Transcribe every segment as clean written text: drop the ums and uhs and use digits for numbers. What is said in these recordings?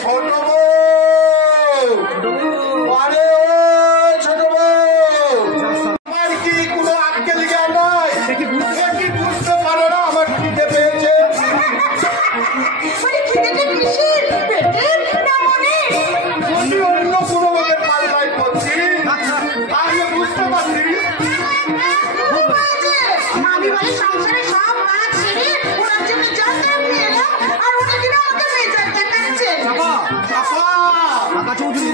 ছোট বউ, আরে ছোট বউ, আমার কি কোনো আজকে লিখা নাই? কি বুঝতে পারো না আমার খিদে পেয়েছে? অন্য কোনো লোকের পাল্লায় পড়ছি, আমি বুঝতে পারছি। আমি বলে সংসারে সব কাজ ছেড়ে ওনার জন্য জলটা নিয়ে এলাম, আর ওটা কিনা আমাকে মেজাজ দেখাচ্ছে। কাকা চৌধুরী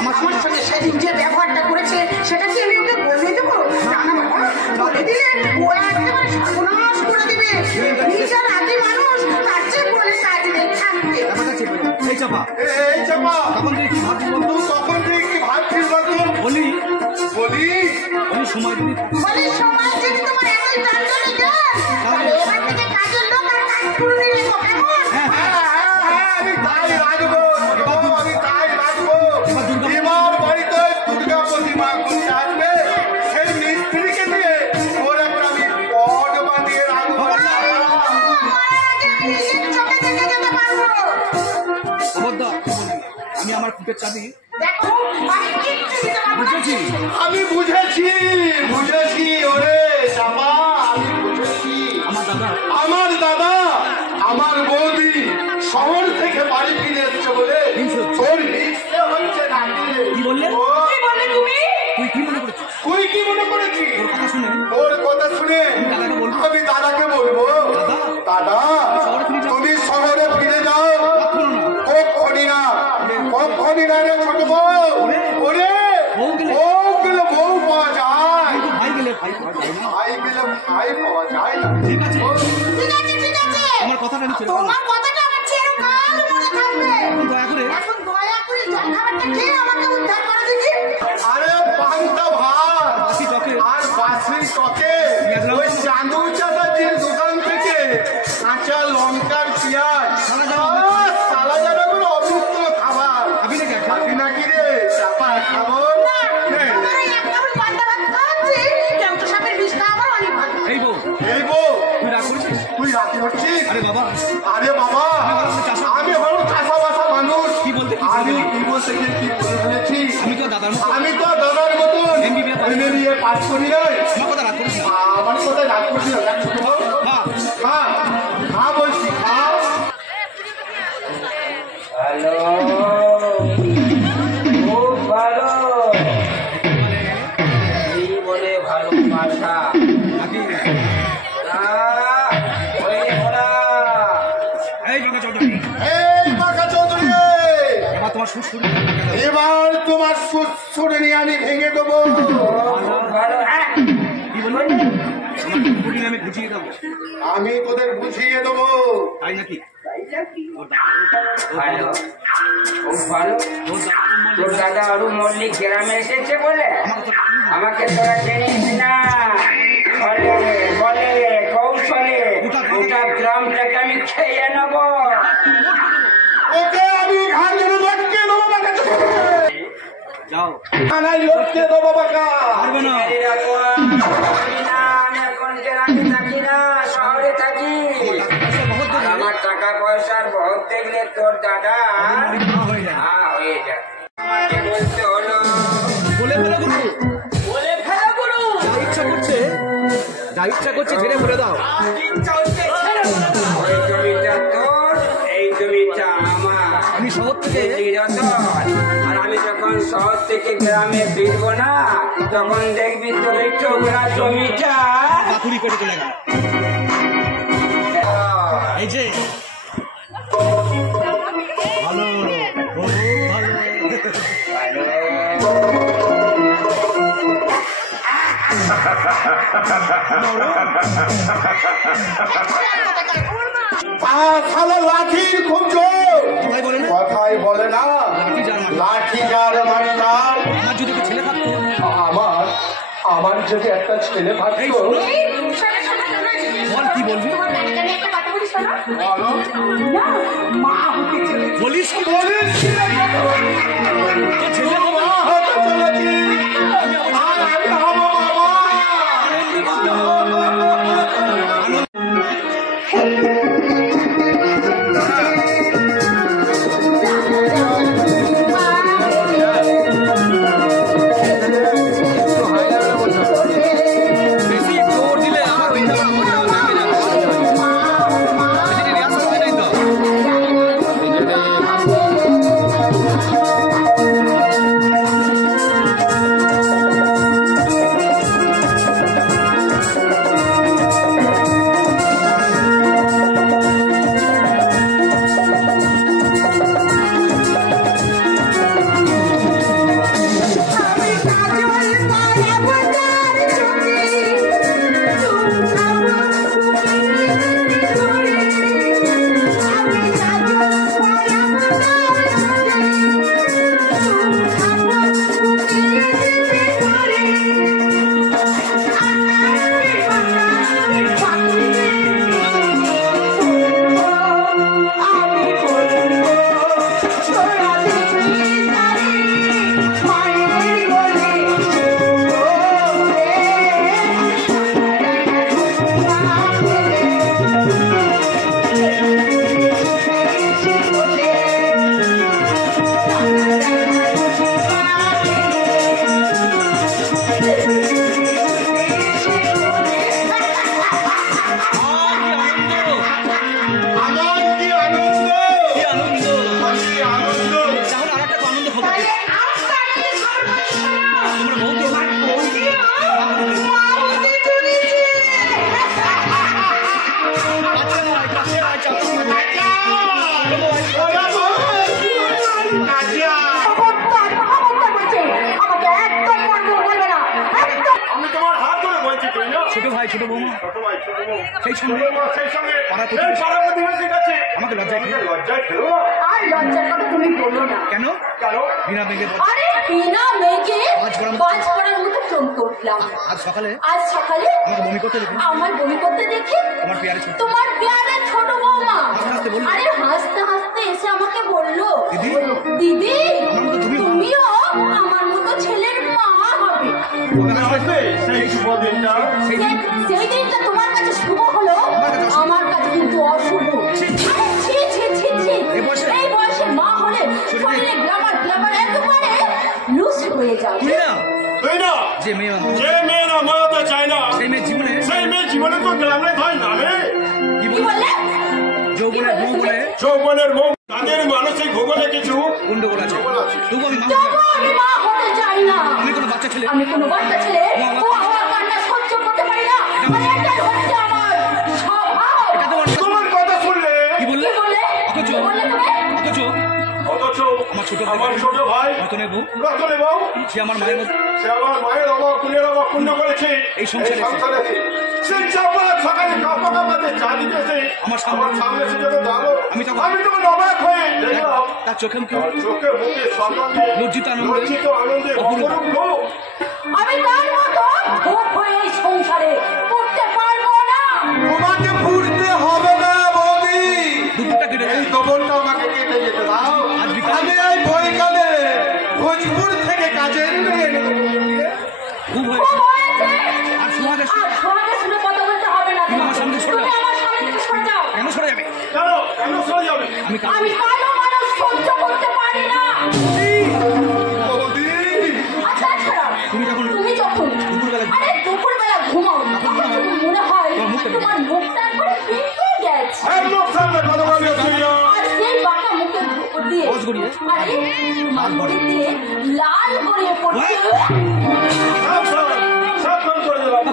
আমার সঙ্গে সেদিন যে ব্যবহারটা করেছে সেটা কি আমি ওকে বলে দেবো? না না বাবা, বলে দিলে ও একেবারে সর্বনাশ করে দেবে। নিজের আদি মানুষ, তার চেয়ে বলে কাজ নেই, থাকবে। এই চাপা, তখন তুই কি ভাবছিস বলতো? তখন তুই কি ভাবছিস বলতো? বলি সময় যদি তোমার এতই টানটা লেগে তাহলে এবার থেকে কাজের লোক আর কাজ করে নিয়ে যাবো, কেমন? আমি তাই রাখবো, এবার বাড়িতে দুর্গা প্রতিমা করতে আসবে, সেই মিস্ত্রিকে দিয়ে ওর একটা আমি পদ বানিয়ে রাখবো। আমি আমার কুপের চাবি আমি বুঝেছি ওরে চাপা, আমি বুঝেছি। আমার দাদা আমার বৌদি শহর থেকে বাড়ি ফিরে এসছে বলে তোর হিংসে হচ্ছে নাকি? কি বললে? তুমি তুই কি মনে করেছিস? ওর কথা শুনে আমি দাদাকে বলবো, দাদা তুমি শহরে ফিরে যাও। কখনই না রে ছোট বউ, ওরে বউ পাওয়া যায়, ভাই গেলে ভাই পাওয়া যায়। ঠিক আছে আমার কথাটা তোমার কথাটা আমার চিরকাল মনে থাকবে। দয়া করে এখন দয়া করে জল খাবারটা খেয়ে আমাকে উদ্ধার করে দেখি। আরে পান্তা ভাত আর বাসি টকে ওই চাঁদু চাচাজির দোকান থেকে কাঁচা লঙ্কার পেঁয়াজ সালা যাবে কোনো অভুক্ত খাবার। খাবি নাকি রে চাপা? খাবো তুই রাখি হচ্ছিস? আরে বাবা আমি হলো চাষা বাসা মানুষ। আমি কি বলতে গিয়ে কি বলে ফেলেছি? আমি তো দাদার মতন MBA পাস করি নাই। আমার কথায় রাগ করছি না, খা বলছি, খা। হ্যালো, খুব ভালো। এই বলে ভালোবাসা এবার তোমার সুরে নিয়ে আমি ভেঙে দেবো। আমি বুঝিয়ে দেবো, আমি তোদের বুঝিয়ে দেবো। তাই নাকি? ভালো, খুব ভালো। তোর দাদা অরু মল্লিক গ্রামে এসেছে বলে আমাকে তোরা চিনিস না। বলে কৌশলে গোটা গ্রামটাকে আমি খেয়ে নেবো। ওকে আমি ঘাড়ে লটকে দেবো বাঁকা, যাও থানায় লটকে দেবো বাঁকা। পারবে না। আমি এখন গ্রামে থাকি না, শহরে থাকি। আমার টাকা পয়সার বহুত দেখলে তোর দাদা হয়ে যায়। আমাকে বলতে হলো বলে ফেলো গুরু, যা ইচ্ছা করছে ছেড়ে বলে দাও। ওই জমিটা তোর, এই জমিটা আমার। আমি শহর থেকে আর আমি যখন শহর থেকে গ্রামে ফিরবো না, তখন দেখবি তোর এই চোখরা জমিটা বাকুড়ি পেটে চলে গেল। এই যে ভালো, লাঠির খুব জোর, কথাই বলে না। লাঠি যার মানে তার। আমার যদি একটা ছেলে থাকতো। কি বলবি? বলিস কি? ছেলে মা হতে চলেছি, আর আমি হব বাবা। ভাই ছোট বৌমা ছোট ভাই ছোট বউ সেই সঙ্গে ছোট মা সেই সঙ্গে পাড়া এই প্রতিবেশী। পাড়া প্রতিবেশীর কাছে আমাকে লজ্জায় ফেলো। লজ্জায় ফেলো না। আর লজ্জার কথা তুমি বলো না। কেন কেন? বিনা বেগে আরে বিনা মেঘে বাজ পড়ার বাজ পড়ার মতো চমকে উঠলাম। আজ সকালে আজ সকালে আমাকে বমি করতে দেখি আমার বমি করতে দেখে তোমার পেয়ারে ছোট তোমার পেয়ারে ছোট বৌমা হাসতে হাসতে বললো। আরে হাসতে হাসতে এসে আমাকে বললো, দিদি? দিদি আমার মতো তুমিও? তুমিও আমার মতো ছেলের মা হবে। আসবে সেই শুভ দিনটা। সেই দিনটা তোমার কাছে শুভ হলো, আমার কাছে কিন্তু অশুভ। আরে ছি ছি ছি ছি, এই বয়সে? এই বয়সে মা হলে শরীরে গ্লামার গ্লামার একেবারে লুজ হয়ে যাবে। তুই না তুই না যে মেয়ে যে মেয়ে না মারাতে চায় না সেই মেয়ে জীবনে সেই মেয়ে জীবনে তো গ্রামে হয় না রে। কি কি বললে? যৌবনের বউ বলে যৌবনের বউ তাদের মানসিক ভূগোলে কিছু গন্ডগোল আছে তবু আমি মানুষ তবু আমি মা হতে চাই না। আমি কোনো বাচ্চা ছেলে আমি কোনো বাচ্চা ছেলে ও আমার কান্না সহ্য করতে পারি না। আর এটাই হচ্ছে আমার স্বভাব। এটা তোমার তোমার কথা শুনলে কি বললে কি বললে? অথচ কি বললে তুমি? অথচ অথচ আমার ছোট ভাই রতনের বউ রতনে বউ সে আমার মায়ের মতো সে আমার মায়ের অবকুলের অবকুণ্ড করেছে এই সংসারে সে চাপা সকালে কাপা কাপাতে চা দিতেছে আমার সামনে সে যখন দাঁড়ো আমি তখন অবাক হয়ে দেখলাম তার চোখে মুখে তার চোখে মুখে সম্মানে লজ্জিত আনন্দে লজ্জিত আনন্দে অপরূপ লোক। আমি তার মতো ভোট হয়ে এই সংসারে করতে পারবো না। তোমাকে ফুটতে হবে না বৌদি, দুপুরটা কেটে এই যায় কবরটা আমাকে কেটে যেতে দাও। আজ বিকালে- আমি এই বৈকালে ভোজপুর থেকে কাজের মেয়ে খুব খুব হয়েছে হয়েছে। আর সোহাগে আর সোহাগে শুনে কথা বলতে হবে না। তুমি আমার সামনে সরে তুমি যাও। আমার সামনে থেকে সরে যাও। কেন সরে যাবে কেন কেন সরে যাবে আমি কাল আমি কালো মানুষ সহ্য করতে পারি না। বৌদি? আচ্ছা আচ্ছা, তুমি যখন- তুমি যখন দুপুরবেলা- আরে দুপুরবেলা ঘুমাও তখন যখন মনে হয় তোমার মুখটা তোমার মুখটা একবারে বেঁকে গেছে। একদম সামনে কথা বলবে তুইও। আর সেই বাঁকা মুখের উপর দিয়ে রোজ গড়িয়ে? আরে মাথার দিয়ে লাল গড়িয়ে পড়ছে। সাবধান, সাবধান করে দিলাম।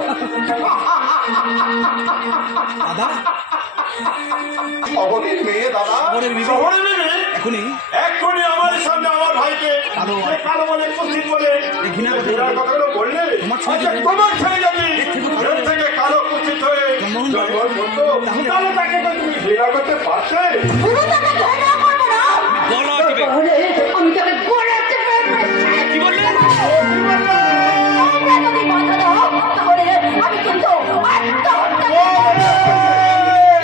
দাদা শহরের মেয়ে দাদা, শহরের মেয়ে। শহরের মেয়ে এখনই এক্ষুনি আমার সামনে আমার ভাইকে কালো সে কালো বলে কুৎসিত বলে এই ঘৃণার কথা ঘৃণার কথাগুলো বললে তোমার ছেলে আচ্ছা, যাবে। তোমার ছেলে যাবে এর থেকে কালো এর থেকে কালো কুৎসিত হয়ে জন্মগ্রহণ করে। জন্মগ্রহণ করতো। তাহলে- তাহলে তাকে তো তুমি ঘৃণা করতে পারতে। পুরো তাকে ঘৃণা করবো না। গলা টিপে তাহলে আমি তাকে গড়ে চেপে কি বললে তোমরা যদি বাধা দাও তাহলে আমি কিন্তু আত্মহত্যা করবো।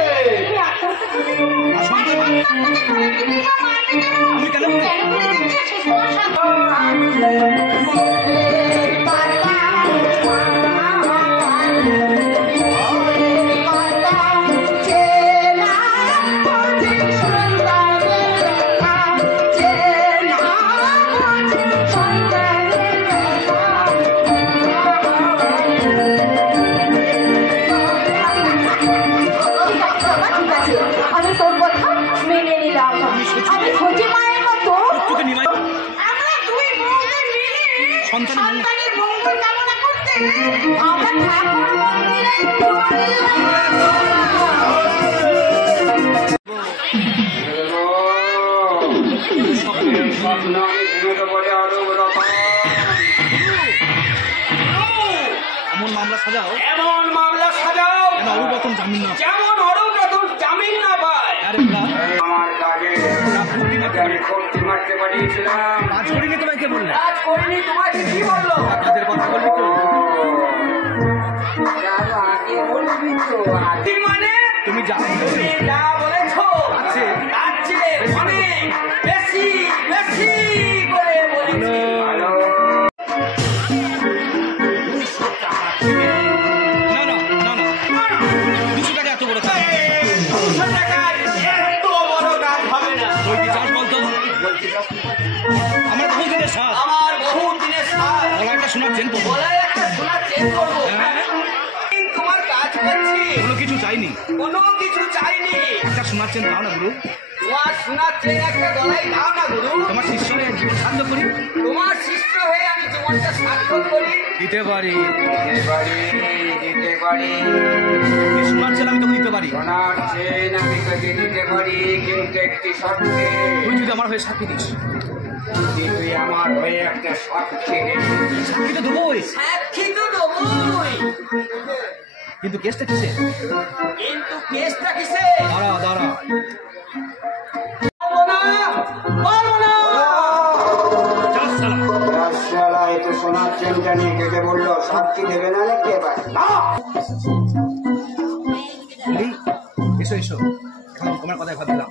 এই! তুমি আত্মহত্যা করবে? অসম্ভব। আত্মহত্যা করে দিবি না, মারবি কেন? তুমি কেন বললে? কেন করে দিচ্ছে সে সমস্যা? আমি তোর কথা মেনে নিলাম। আমি সত্যি মায়ের মতো তোকে নিমাই আমরা দুই বউকে মিলে সন্তানের মঙ্গল- সন্তানের মঙ্গল কামনা করতে আমরা ঠাকুর মন্দিরে চললাম। স্বপ্ন আমি ঘুমোতে পড়ে অনুগ্রহ এমন মামলা সাজাও এমন মামলা সাজাও যেন অরুবতন জামিন না যেমন অরুণ জামিন না পায়। আরে বাবা, আমার কাজে আমি করতে মারতে পাঠিয়েছিলাম, কাজ করিনি তোমায় কে বললে কাজ করিনি। তোমাকে কি বললো? কাজের কথা বলবি তো আগে বলবি তো। আগে মানে তুমি যা তুমি যা বলেছো আছে। তার চেয়ে অনেক বেশি বেশি করে বলেছি। ভালো। না 200 টাকা এত বড় কাজ 200 টাকার এত বড় কাজ হবে না। ওই কি চাষ বলতো আমার বহু দিনের সাথ আমার বহু দিনের সাথ বলা একটা শোনার চেন তো বলায় একটা সোনা চেন করবো। হ্যাঁ। তোমার কাজ করছি, কোনো কিছু চাইনি কোনো কিছু চাইনি। একটা শোনার চেন দাও না গুরু তোমার সোনার চেন একটা গলায় দাও না গুরু। তোমার শিষ্য হয়ে জীবন সাধ্য করি তোমার শিষ্য হয়ে আমি জীবনটা সার্থক করি। দিতে পারি দিতে পারি, দিতে পারি। এই শোনার চেন আমি তোকে দিতে পারি সোনার চেন আমি তোকে দিতে পারি, কিন্তু একটি শর্তে। তুই যদি আমার হয়ে সাক্ষী দিস যদি তুই আমার হয়ে একটা সাক্ষী দিস। সাক্ষী তো দেবোই সাক্ষী তো দেবই। কিন্তু কেসটা কিসে? কিন্তু কেসটা কিসে? দাঁড়া দাঁড়া, সোনার চেনটা নিয়ে কেটে বললো সাক্ষী দেবে না কে পারে না। এসো এসো, এখন তোমার কথায় ভাবলাম।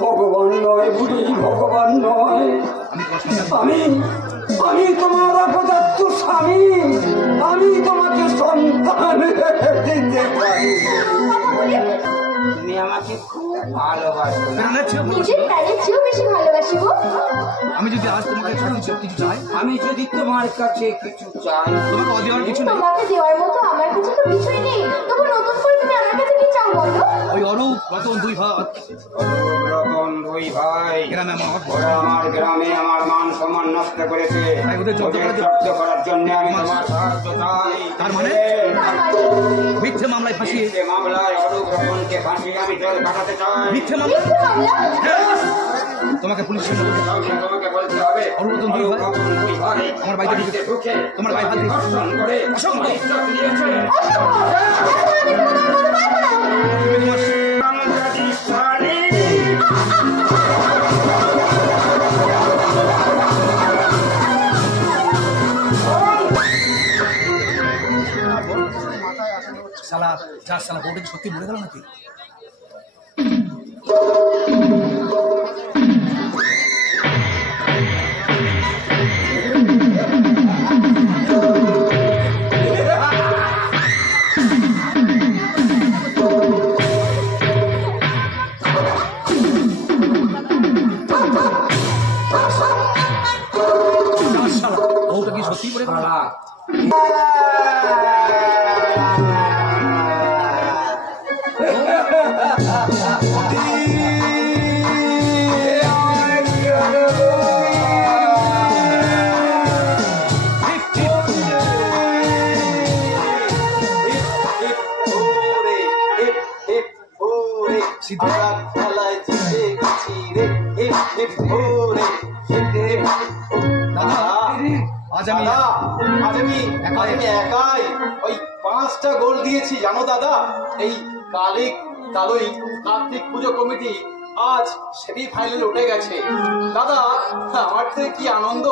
ভগবান নয় বুড়ি, ভগবান নয়, আমি তোমার অপদার্থ স্বামী, আমি তোমাকে সন্তান দিতে পারি। তুমি আমাকে খুব ভালোবাসো। আমি যদি আজ তোমাকে কিছু চাই, আমি যদি তোমার কাছে কিছু চাই, তোমাকে অদেওয়ার কিছু নেই। তোমাকে দেওয়ার মতো আমার কাছে তো কিছুই নেই। তবু নতুন করে তুমি আমার কাছে কি চাও বলো? ওই অরূপ রতন দুই ভাই, গ্রামে ওরা আমার গ্রামে আমার মান সম্মান নষ্ট করেছে। তাই ওদের জব্দ করার জন্য আমি তোমার সাহায্য চাই। তার মানে মিথ্যে মামলায় ফাঁসিয়ে, মামলায় অরূপ রতনকে ফাঁসিয়ে আমি জেল কাটাতে চাই। মিথ্যে মামলা তোমাকে পুলিশের তোমাকে বলতে হবে অরূপ রতন দুই ভাই আমার বাড়িতে ঢুকে তোমার গায়ে হাত দিয়ে ধর্ষণ করে অসম্ভব। দিয়েছে। শালা যার শালা বউটা কি সত্যি মরে গেল নাকি? বউটা কি সত্যি মরে গেল? আজ আমি একাই ওই 5টা গোল দিয়েছি জানো দাদা। এই কালই কার্তিক পুজো কমিটি আজ সেমি ফাইনালে উঠে গেছে দাদা। আমার থেকে কি আনন্দ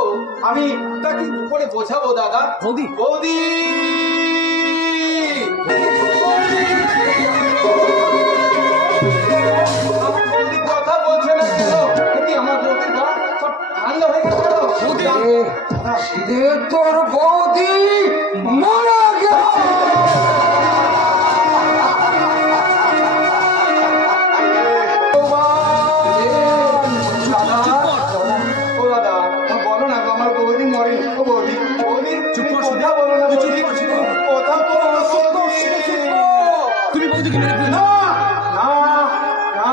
আমি তাকে কি করে বোঝাবো দাদা। বৌদি বৌদি কথা বলছে না কেন? কি আমার বৌদির গা সব ঠান্ডা হয়ে গেছে কেন? তোর বৌদি মারা গেছে। বলো না আমার বৌদি মরে। ও বৌদি বৌদি চুপ কর, কথা বলো না বৌদি, কথা বলো। তুমি বৌদিকে মেরে ফেলে না না না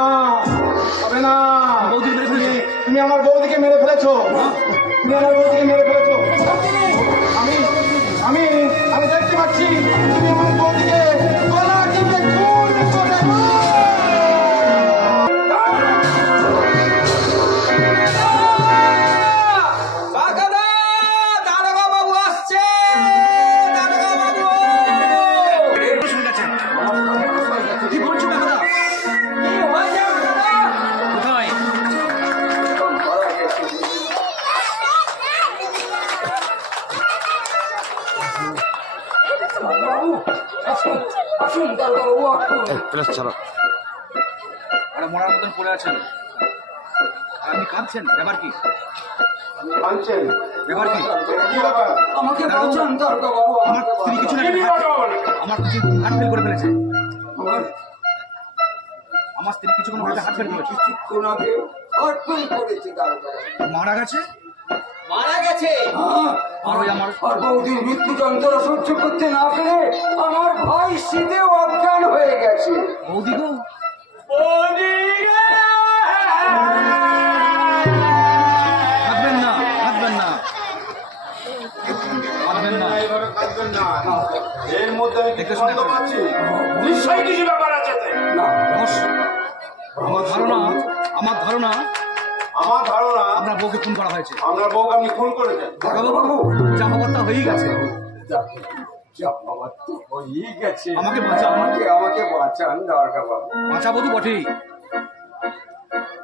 হবে না। বৌদি মেরে ফেলেছো? তুমি আমার বৌদিকে মেরে ফেলেছো। তুমি আমার বৌদিকে মেরে ফেলেছো। আমি আমি দেখতে পাচ্ছি তুমি আমার বৌদিকে গলা টিপে খুন করে কি বলছো দাদা? কোথায়? আরে মরার মতন পড়ে আছেন আর আপনি কাঁদছেন, ব্যাপার কি? আনছেন ব্যাপার কি? কি ব্যাপার? আমাকে বাঁচান দারোগা বাবু। আমার স্ত্রী কিছু না, আমার কিছু হার্ট ফেল করে ফেলেছে। আমার স্ত্রী কিছু কোনো হার্ট ফেল করেছে। কিছুক্ষণ আগে অর্পণ করেছে দারোগা। মারা গেছে? মারা গেছে। আর ওই আমার আর বৌদির মৃত্যু যন্ত্রণা সহ্য করতে না পেরে আমার ভাই শীতে অজ্ঞান হয়ে গেছে। বৌদি গো, কাঁদবেন না, কাঁদবেন না, কাঁদবেন না। এইভাবে কাঁদবেন না। এর মধ্যে আমি দেখে কিছু শুনে শুনতে পাচ্ছি। নিশ্চয়ই কিছু ব্যাপার আছে। না রহস্য। আমার ধারণা আমার ধারণা আপনার বউকে খুন করা হয়েছে। আপনার বউকে আপনি খুন করেছেন। বাবু যা হবার তা হয়েই গেছে। আমাকে বাঁচান, আমাকে বাঁচান দরকার বাবু। বাঁচাবো তো বটেই।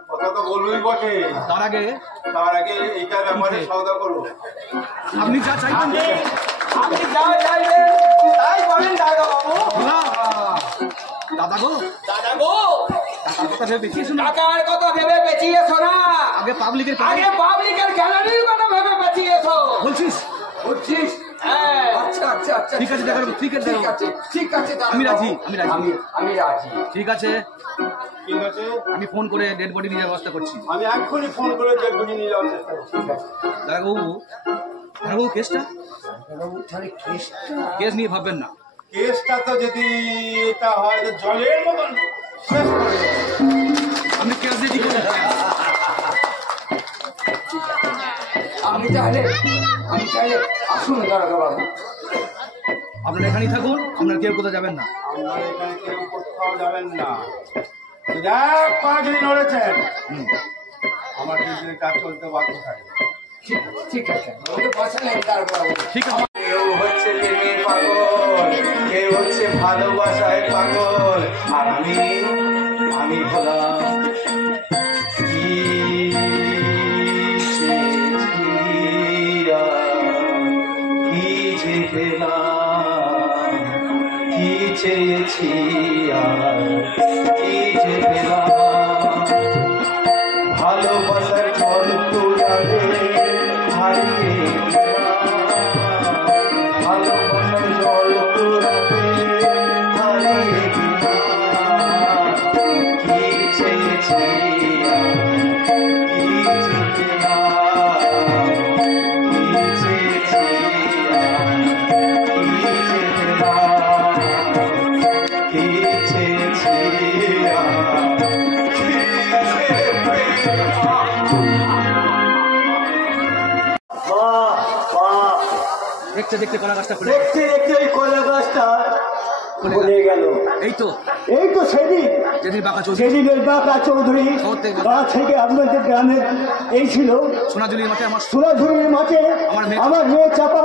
কথা তো বলবই বটে, তার আগে এইটার ব্যাপারে সওদা করো। আপনি যা চাইবেন আপনি যা চাইবেন তাই বলেন দাদা বাবু। দাদা গো, দাদা গো, টাকার কথা ভেবে বেঁচিয়েছো না? টাকার কথা ভেবে বেঁচিয়েছো না, আগে পাবলিকের আগে পাবলিকের গ্যালারির কথা ভেবে বেঁচিয়েছো। বলছিস? বুঝছিস? হ্যাঁ। আচ্ছা আচ্ছা আচ্ছা, ঠিক আছে, দেখাবো, ঠিক আছে, ঠিক আছে, ঠিক আছে দাদা আমি রাজি, বাবু। আমি রাজি। আমি রাজি। ঠিক আছে, ঠিক আছে, আমি ফোন করে ডেড বডি নিয়ে ব্যবস্থা করছি। আমি এক্ষুনি ফোন করে ডেড বডি নিয়ে যাওয়ার চেষ্টা করছি। দাদাবাবু কেসটা, কেস নিয়ে ভাববেন না। কেসটা তো যদি এটা হয় তো জলের মতন শেষ করে দেবো। আমি কেস দিয়ে দিই। আমি তাহলে আসুন দাদা বাবু। আপনারা এখানেই থাকুন, আপনারা কেউ কোথাও যাবেন না। আপনারা এখানে কেউ কোথাও যাবেন না। এক পা যদি নড়েছেন আমার কিন্তু কাজ চলতে বাধ্য থাকে। ঠিক আছে, ওকে বসালেন দাদা বাবু। ঠিক আছে। কেউ হচ্ছে প্রেমে পাগল, কেউ হচ্ছে ভালোবাসায় পাগল, আর আমি হলাম কি যে পেলাম, কি চেয়েছি আর কি যে পেলাম, ভালোবাসার গল্প যাবে হারিয়ে ভালোবাসার গল্প হারিয়ে কি চেয়েছি কি চেয়েছি কি চেয়েছি দেখতে দেখতে কলা গাছটা খুলে দেখতে দেখতে ওই কলা গাছটা ভুলে গেল। এই তো সেদিন যেদিন বাঁকা চলছে সেদিন ওই বাঁকা চৌধুরী গা থেকে আপনাদের গ্রামের এই ছিল সোনাঝুরির মাঠে আমার সোনাঝুরির মাঠে আমার মেয়ে চাপা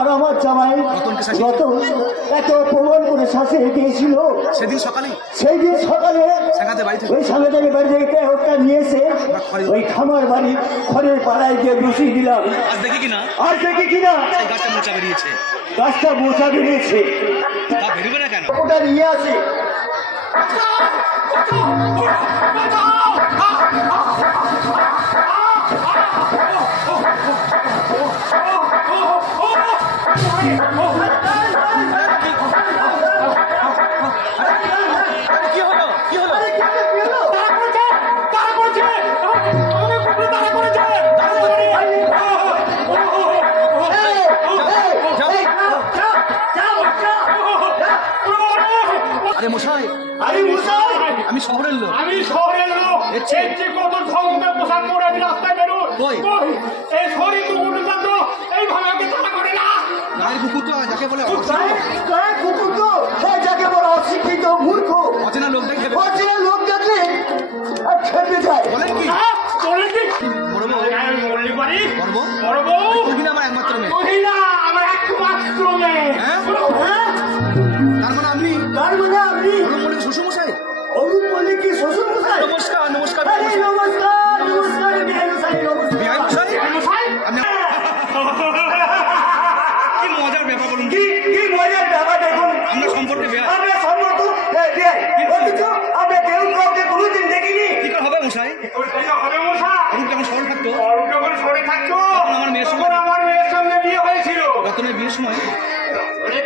আর আমার জামাই রতন এত প্রমাণ করে শাসিয়ে দিয়েছিল। সেই দিন সকালে ওই সাংঘাতিক বাড়ি থেকে ওটা নিয়ে এসে ওই খামার বাড়ি ঘরের পাড়ায় গিয়ে বসিয়ে দিলাম। আজ দেখি কিনা গাছটা মোচা বেরিয়েছে তা বেরোবে না কেন? ওটা নিয়ে আসি। আরে মশাই, আমি শহরের লোক। এর যে কত ক্ষমতার পোশাক পরে আমি রাস্তায় বেরোই, এই শরীর কুকুর এইভাবে আমাকে তাড়া করে না। গায়ের কুকুর তো যাকে বলে যাকে বলে অশিক্ষিত মূর্খ অচেনা লোক দেখে লোক দেখলে খেপে যায়। বলেন কি আমার একমাত্র মেয়ে। আমার একমাত্র মেয়ে। তার মানে আপনি শ্বশুর মশাই? অরূপ বলে কি শ্বশুর মশাই? নমস্কার নমস্কার নমস্কার বিআই মশাই, কি মজার ব্যাপার বলুন। কি মজার ব্যাপার দেখুন। আমরা সম্পর্কে বিআই, আমরা সম্পর্ক আমরা কেউ কাউকে কোনোদিন দেখিনি। কি করে হবে মশাই? হবে মশা। অরূপ যখন শহরে থাকতো, যখন সরে থাকতো আমার মেয়ের সঙ্গে বিয়ে হয়েছিল। রতনের বিয়ের সময়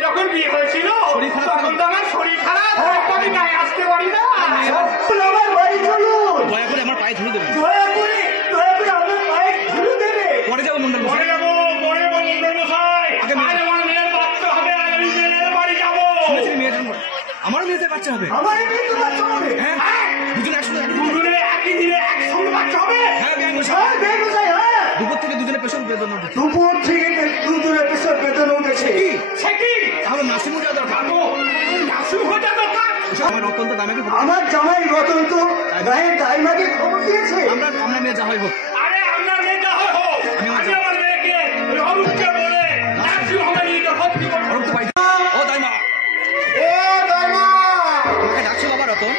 যখন বিয়ে হয়েছিল শরীর খারাপ, তখন তো আমার শরীর খারাপ, আমি গায়ে আসতে পারি না। আমার বাড়ি চলুন, দয়া করে আমার পায়ে ধরে দেবেন। দয়া করে আমার পায়ে ধুলো দেবে। পরে যাবো মন্ডল মশাই। পরে মন্ডল মশাই, আগে আমার মেয়ের বাচ্চা হবে, আমি মেয়ের বাড়ি যাবো। শুনেছি মেয়ের জন্য আমারও মেয়েদের বাচ্চা হবে। আমার মেয়ে তো বাচ্চা হবে। হ্যাঁ, দুজনে একসঙ্গে দুজনে একই দিনে একসঙ্গে বাচ্চা হবে। হ্যাঁ বিআই মশাই, হ্যাঁ, বেশ মশাই, হ্যাঁ। দুপুর থেকে দুজনে পেছন বেদন উঠেছে। দুপুর থেকে দুজনের পেছন বেতন উঠেছে। সে কি? তাহলে নার্সিং হোমে যাওয়া দরকার। নার্সিং হোমে যাওয়া দরকার। আমার রতন রতন তো দামাকে আমার জামাই রতন তো গায়ের দাইমাকে খবর দিয়েছে। আমরা মেয়ে যা হয় হোক। আরে আপনার মেয়ে যা হয় হোক, আমি আমার মেয়েকে ওই অরূপকে বলে নার্সিং হোমে নিয়ে গিয়ে ভর্তি করবো। অরূপ তো বাড়িতে। ও দাইমা, ও দাইমা, আমাকে ডাকছো বাবা রতন?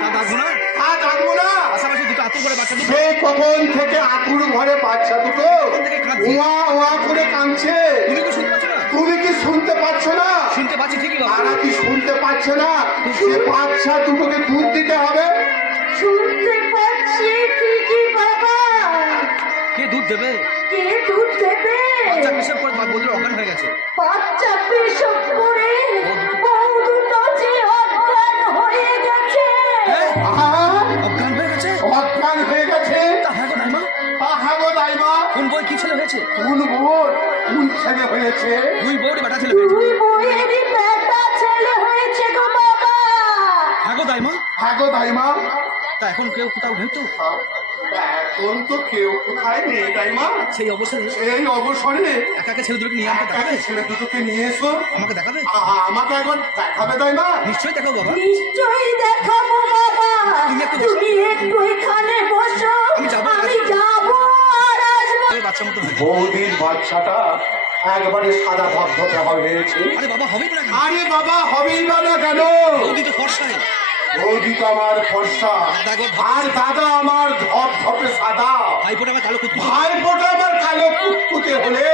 তা ডাকবো না? আর ডাকবো না। পাশাপাশি দুটো আতুর করে বাচ্চা দুটো সেই কখন থেকে আতুর ঘরে বাচ্চা দুটো থেকে কাঁদছে। ওয়া ওয়া করে কাঁদছে। তুমি কি শুনতে পাচ্ছ না? তুমি কি শুনতে পাচ্ছ না? শুনতে পাচ্ছি ঠিকই বাবা। তারা কি শুনতে পাচ্ছে না? সে বাচ্চা দুটোকে দুধ দিতে হবে। শুনতে পাচ্ছি ঠিকই বাবা, কে দুধ দেবে? কে দুধ দেবে? বাচ্চা পেশাব করে বদলে অজ্ঞান হয়ে গেছে। বাচ্চা পেশাব করে বউ দুটো যে অজ্ঞান হয়ে গেছে। হ্যাঁ, আহা, অজ্ঞান হয়ে গেছে। অজ্ঞান হয়ে গেছে। তা হ্যাঁ গো দাইমা, আহা গো দাইমা, কোন বই কি ছেলে হয়েছে? কোন বোন কোন ছেলে হয়েছে? দুই বউরই বেটা ছেলে হয়েছে। দুই বউয়েরই বেটা ছেলে হয়েছে গো বাবা। হ্যাঁ গো দাইমা, হ্যাঁ গো দাইমা, তা এখন কেউ কোথাও নেই তো? এখন তো কেউ কোথায় নেই দাইমা। সেই অবসরে এই অবসরে একা একা ছেলে দুটোকে নিয়ে আমাকে একাকে দেখাবে? ছেলে দুটোকে নিয়ে এসো। আমাকে দেখাবে? আমাকে এখন দেখাবে দাইমা। নিশ্চয়ই দেখাবো বাবা। নিশ্চয়ই দেখাবো বাবা। তুমি একটু বসো। তুমি একটু এখানে বসো, আমি যাবো, আমি যাবো আর আসবো। ওই বাচ্চা মতো হয়েছে। বৌদির বাচ্চাটা একবারে সাদা ধবধবে হয়েছে। আরে বাবা হবেই না কেন? আরে বাবা হবেই বা না কেন? বৌদি তো ফর্সায়। বৌদি তো আমার ফর্সা, আর দাদা আমার ধবধবে সাদা। ভাইপোটা আমার কালো কুকুর। ভাইপোটা আমার কালো খুঁতখুঁতে হলে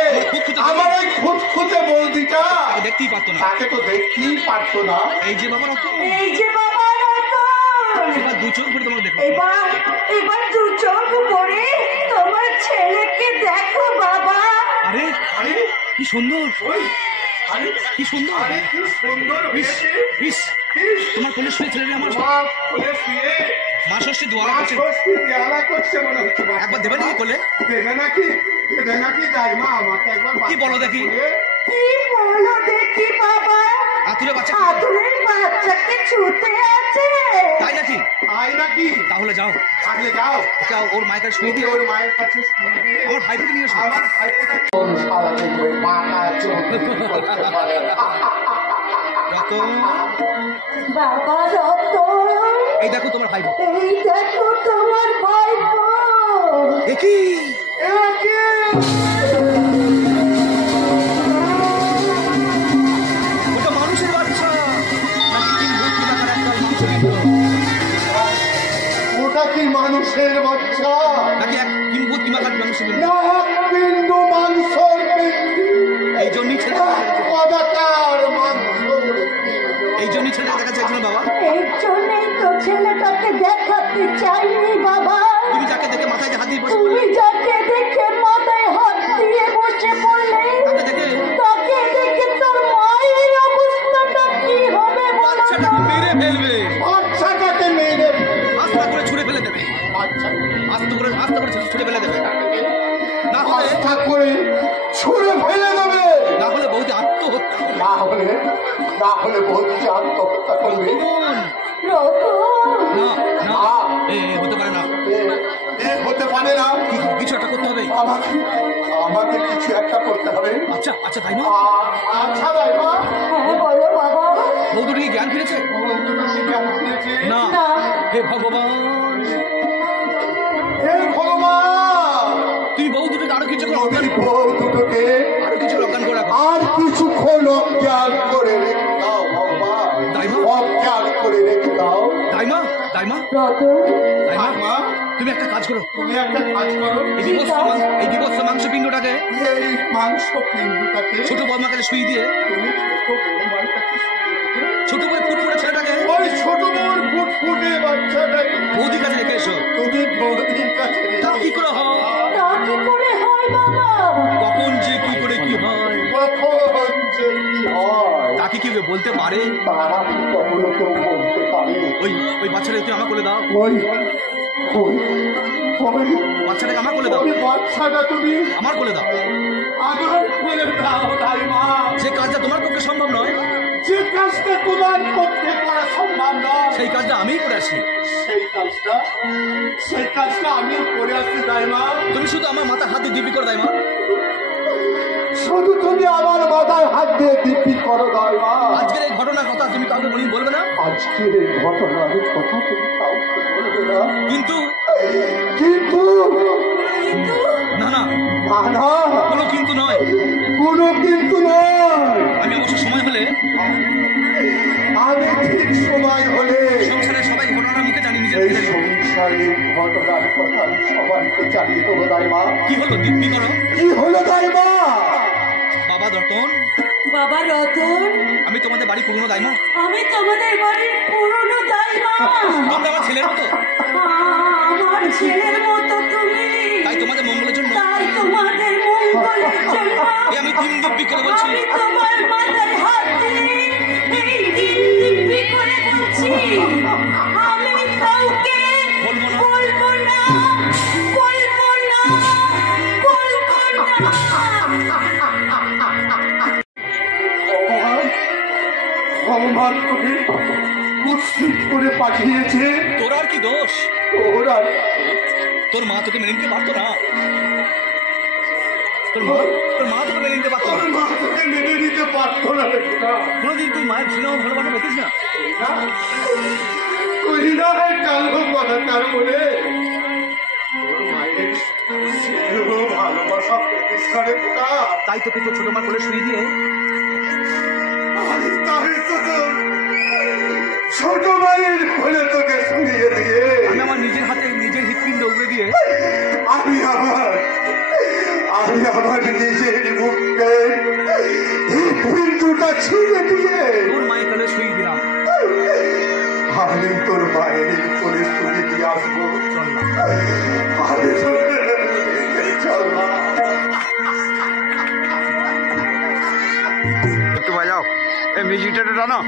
আমার ওই খুঁতখুঁতে বৌদিটা দেখতেই পারতো না। তাকে তো দেখতেই পারতো না। এই যে বাবা রতন, এই যে বাবা রতন, এবার দু চোখ করে তোমাকে দেখো। এবার দু চোখ পড়ে তোমার ছেলেকে দেখো বাবা। আরে আরে কি সুন্দর, ওই, আরে কি সুন্দর। আরে কি সুন্দর ইস, হয়েছে। ইস, তোমার কোলে শুয়ে ছেলে আমার মা কোলে শুয়ে মা ষষ্ঠী দোয়া মা করছে। ষষ্ঠী দেয়ালা করছে মনে হচ্ছে। মা একবার দেবে নাকি কোলে? দেবে নাকি? দেবে নাকি দাইমা আমাকে একবার? কি বলো দেখি? কি বলো দেখি বাবা? আতুরে বাচ্চা আতুরের বাচ্চাকে ছুতে আছে। তাই নাকি? তাই নাকি? তাহলে যাও, থাকলে যাও, যাও ওর মায়ের কাছে শুয়ে তুমি দিয়ে ওর মায়ের কাছে শুয়ে দিয়ে আমার ভাইপোকে নিয়ে এসো। আমার ভাইপোটা কোন শালা দেখবে মাথা চলতে করতে পারে। রতন, বাবা রতন, এই দেখো তোমার ভাইপো। এই দেখো তোমার ভাইপো। দেখি একে ওটা মানুষের বাচ্চা নাকি কিংভূত কিলাকার একটা মাংস বিন্দু? ওটা কি মানুষের বাচ্চা? নাকি এক কিংভূত কিলাকার মাংস বিন্দু? না, এক বিন্দু মাংসর পিণ্ডি। এই জন্যই ছেলে, কদাকার মাংসর পিণ্ডি। এই জন্যই ছেলে দেখা চাইছিল বাবা। এই জন্যই তো ছেলেটাকে দেখাতে চাইনি বাবা। তুমি যাকে দেখে মাথায় হাত দিয়ে বসে তুমি পড়লে, যাকে দেখে মাথায় হাত দিয়ে বসে পড়লে, তাকে দেখে তাকে দেখে তোর মায়ের অবস্থাটা কি হবে বলো বাচ্চাটাকে তো? মেরে ফেলবে, বাচ্চাটাকে মেরে আস্তা করে ছুঁড়ে ফেলে দেবে, বাচ্চা আস্তা করে ছুঁড়ে ফেলে দেবে। না হলে আস্থা করে ছুঁড়ে ফেলে দেবে। না হলে বৌদি আত্মহত্যা করবে। না হলে বৌদিকে আত্মহত্যা করবে। রতন, রতন, না না, এ হতে পারে না। এ হতে পারে না। কিছু একটা করতে হবে। আমাকে কিছু একটা করতে হবে। আচ্ছা আচ্ছা তাই না? আচ্ছা দাইমা, হ্যাঁ বলো বাবা। বৌদুর কি জ্ঞান ফিরেছে? বৌদিটা কি জ্ঞান ফিরেছে? না, না, হে ভগবান, হে ভগবান, তুমি বউ দুটোকে আরো কিছু তুমি বউ দুটোকে আরো কিছু অজ্ঞান করে রাখো। আর কিছুক্ষণ অজ্ঞান করে রেখে দাও ভগবান। দাইমা? অজ্ঞান করে রেখে দাও। দাইমা, দাইমা, রতন, দাইমা, মা, তুমি একটা কাজ করো। তুমি একটা কাজ করো। এই বিভৎস মাংস পিণ্ডটাকে এই মাংস পিণ্ডটাকে ছোট বৌমার কাছে শুই দিয়ে, তুমি ছোট বৌমার কাছে শুয়ে রেখে, ছোট বই ফুটফুটে ছেলেটাকে ওই ছোট বউর ফুটফুটে বাচ্চাটাকে বৌদির কাছে রেখে এসো। তুমি বৌদির কাছে তা কি করে হয়? তা কি করে হয় বাবা? কখন যে কি করে কি হয় কখন যে কি হয় তাকে কি বলতে পারে? তারা কি কখনো কেউ বলতে পারে? ওই বাচ্চাটাকে তুমি আমার কোলে দাও, ওই ওই ওই বাচ্চাটাকে আমার কোলে দাও, ওই বাচ্চাটা তুমি আমার কোলে দাও। আমার কোলে দাও দাইমা। যে কাজটা তোমার পক্ষে সম্ভব নয়, যে কাজটা তোমার পক্ষে করা সম্ভব নয়, সেই কাজটা আমিই করে আসি। সেই কাজটা আমি করে আসছি দাইমা। তুমি শুধু আমার মাথা হাত দিয়ে দিব্যি করে দাইমা। শুধু তুমি আমার মাথায় হাত দিয়ে দিব্যি করো দাইমা। আজকের এই ঘটনার কথা তুমি কাউকে বলবে না? আজকের এই ঘটনার কথা তুমি কাউকে বলবে না? কিন্তু কিন্তু না না না না, কোনো কিন্তু নয়, কোনো কিন্তু নয়। আমি অবশ্য সময় হলে আমি ঠিক সময় হলে সংসারে সবাই ঘটনার মুখে জানি নিজের এই মুখে জানি। সংসারের ঘটনার কথা আমি সবাইকে জানিয়ে দেবো দাইমা। কি হলো দিব্যি করো? কি হলো দাইমা? বাবা রতন, বাবা রতন, আমি তোমাদের বাড়ি পুরনো দাইমা। আমি তোমাদের বাড়ির পুরনো দাইমা। তোমরা আমার ছেলের মতো, আমার ছেলের মতো তুমি, তাই তোমাদের মঙ্গলের জন্য, তাই তোমাদের মঙ্গলের জন্য আমি দিন দিব্যি করে বলছি। আমি তোমার মাথায় হাত দিয়ে এই দিন দিব্যি করে বলছি, আমি কাউকে বলবো না, বলবো না, বলবো না। ভগবান তোকে কুৎসিত করে পাঠিয়েছে। তোর আর কি দোষ? ওরা তোর মা তোকে মেনে নিতে পারতো না? তোর মা তোকে মেনে নিতে পারতো না? মা তোকে মেনে নিতে পারতো না না। কোনোদিন তুই মায়ের স্নেহ ভালোবাসা পেতিস না? করি না কালো কথা তার মনে মায়ের স্নেহ ভালোবাসা পেতিস না রে খোকা। তাই তোকে তো ছোট মা করে শুয়ে দিয়ে আরে তাই তো ছোট মায়ের কোলে তোকে শুনিয়ে দিয়ে আমি আমার নিজের হাতে নিজের হৃৎপিণ্ড উগড়ে দিয়ে আমি আমার নিজের মুখে হৃৎপিণ্ডটা ছিঁড়ে দিয়ে তোর মায়ের কোলে শুয়ে দিলাম। আমি তোর মায়ের কোলে শুয়ে দিয়ে আসবো। চল না, আমি চল না। একটু বাজাও, এই মিউজিকটা একটু টানো।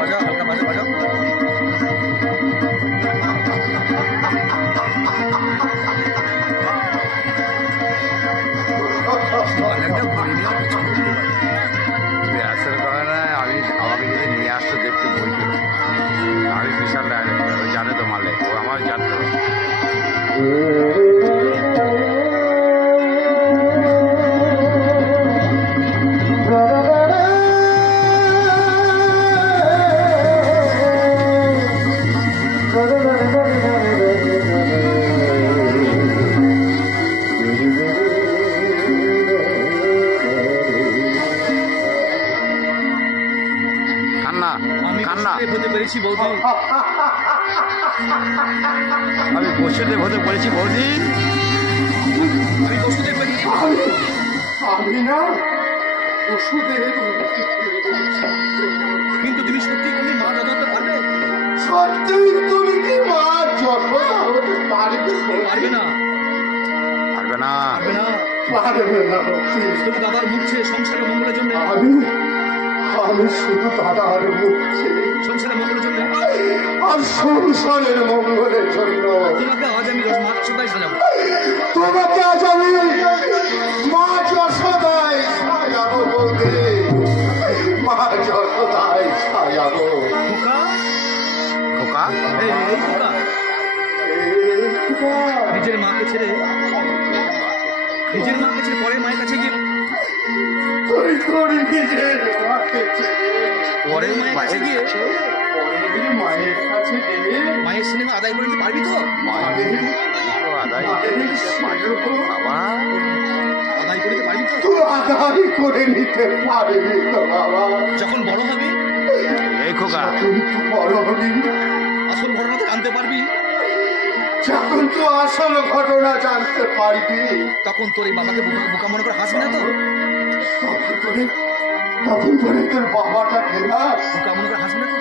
বাজাও, হালকা বাজাও। আসল কথা নয়, আমাকে যদি নিয়ে আসতো দেখতে বলতো, আমি বিশাল ডাইরেক্টর, ওই জানে তো মালিক, ও আমার জানতো। আমি হতে পেরেছি বৌদি, আমি বসুদেব হতে বলেছি বৌদি। আমি বসুদেব পেরেছি। আমি না ওষুধের কিন্তু তুমি সত্যি তুমি মা দাদা হতে পারবে? সত্যি তুমি কি মা যশোদা হতে পারবে? পারবে না, পারবে না, পারবে না, পারবে না। তুমি দাদার মুখ ছেড়ে সংসারের মঙ্গলের জন্য, আমি শুধু দাদার মুখ ছেড়ে সংসারের মঙ্গলের জন্য, আর সংসারের মঙ্গলের জন্য তোমাকে আজ আমি মা যশোদায় সাজাবো। তোমাকে আজ আমি মা যশোদায় সাজাবো বলতে, মা যশোদায় সাজাবো। খোকা, খোকা, এই খোকা, নিজের মাকে ছেড়ে পরের মায়ের কাছে গিয়ে তুই তোর নিজের মাকে ছেড়ে পরের মায়ের কাছে গিয়ে পরের মায়ের কাছে গিয়ে মায়ের স্নেহ আদায় করে নিতে পারবি তো? আদায় বাবা, আদায় করে নিতে পারবি তো? তুই আদায় করে নিতে পারবি তো বাবা? যখন বড় হবে এই খোকা, তুই তো বড় হবি, আসল ঘটনা তো জানতে পারবি, যখন তুই আসল ঘটনা জানতে পারবি, তখন তোর এই বাবাকে বোকা মনে করে হাসবি না তো? তখন তোর তোর বাবাটাকে না বোকা মনে করে হাসবি না তো?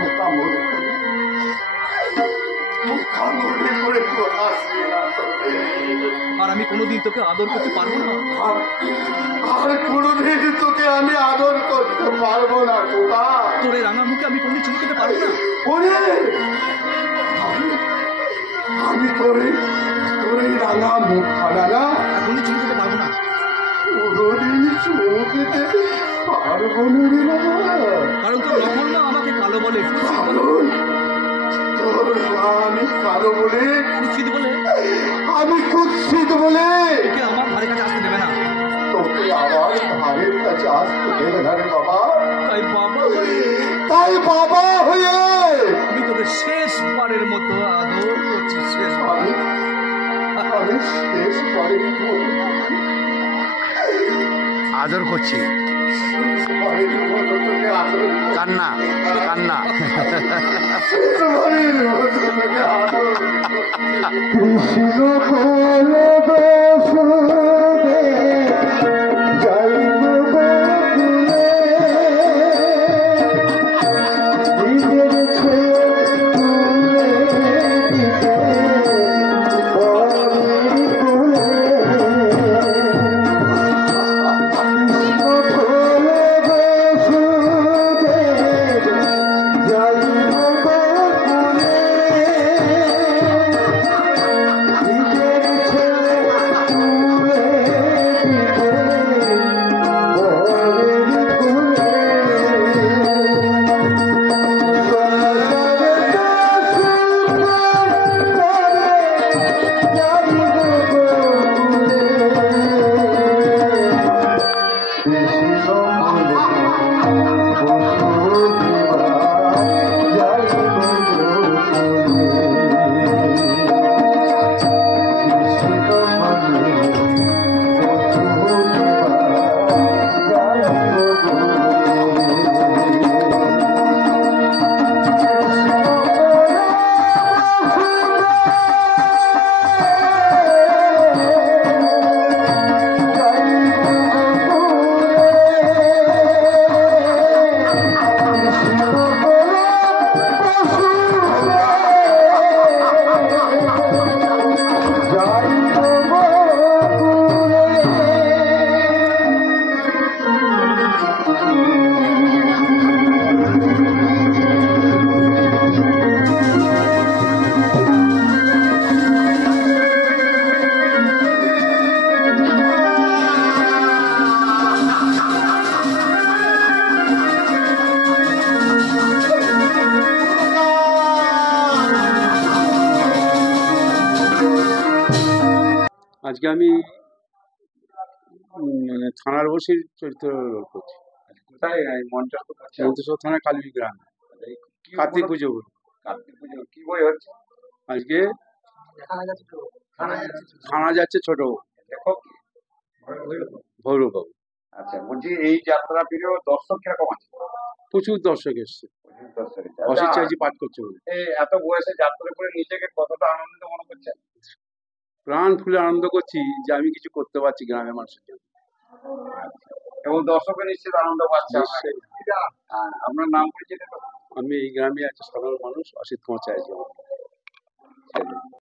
বোকা মনে করে, বোকা মনে করে তো হাসবি না তোকে। আর আমি কোনোদিন তোকে আদর করতে পারবো না, আর কোনোদিন তোকে আমি আদর করতে পারবো না খোকা। তোর এই রাঙা মুখে আমি কোনোদিন চুমু খেতে পারবো না। ওরে আমি তোর এই রাঙা মুখ খানা না আর কোনোদিন চুমু খেতে পারবো না। কোনোদিন দিতে পারবো না রে বাবা। কারণ তোর লক্ষণ না আমাকে কালো বলে, তোর আমি কালো বলে, কুৎসিত বলে, আমি কুৎসিত বলে তোকে আমার ধারে কাছে আসতে দেবে না। তোকে আমার ধারের কাছে আসতে দেবে না রে বাবা। তাই বাবা তাই বাবা হয়ে হয়ে আমি তোকে শেষবারের মতো আদর করছি। শেষবার আমি শেষ বারের মতো আদর করছি, বারের মতো তোকে আদর কান্না কান্না। বারের মতো তোকে আদর কৃষ্ণ বলে বসুদে যাইব বকুলে নিজের ছেলে তুলে দিতে পরের কোলে। কৃষ্ণ বলে বসুদে যাইব বকুলে নিজের ছেলে তুলে দিতে পরের কোলে। আজকে আমি মানে থানার ওসির চরিত্র করছি। কোথায় মঞ্চ মন্তেশ্বর থানা কালী গ্রাম, কার্তিক পুজো বলে। কার্তিক পুজো কি বই হচ্ছে আজকে থানা যাচ্ছে ছোট লেখক ভৈরববাবু। আচ্ছা, বলছি এই যাত্রা প্রিয় দর্শক কিরকম আছে? প্রচুর দর্শক এসছে, অসিত চাইজি পাঠ করছে বলে। এই এত বয়সে যাত্রা করে নিজেকে কতটা আনন্দিত মনে করছেন? প্রাণ খুলে আনন্দ করছি যে আমি কিছু করতে পারছি গ্রামের মানুষের জন্য। এবং দর্শকের নিশ্চিত আনন্দ পাচ্ছে। নিশ্চয়ই। আপনার নাম পরিচিত? আমি এই গ্রামে আছি সাধারণ মানুষ, অসিত কুমার চাইজি।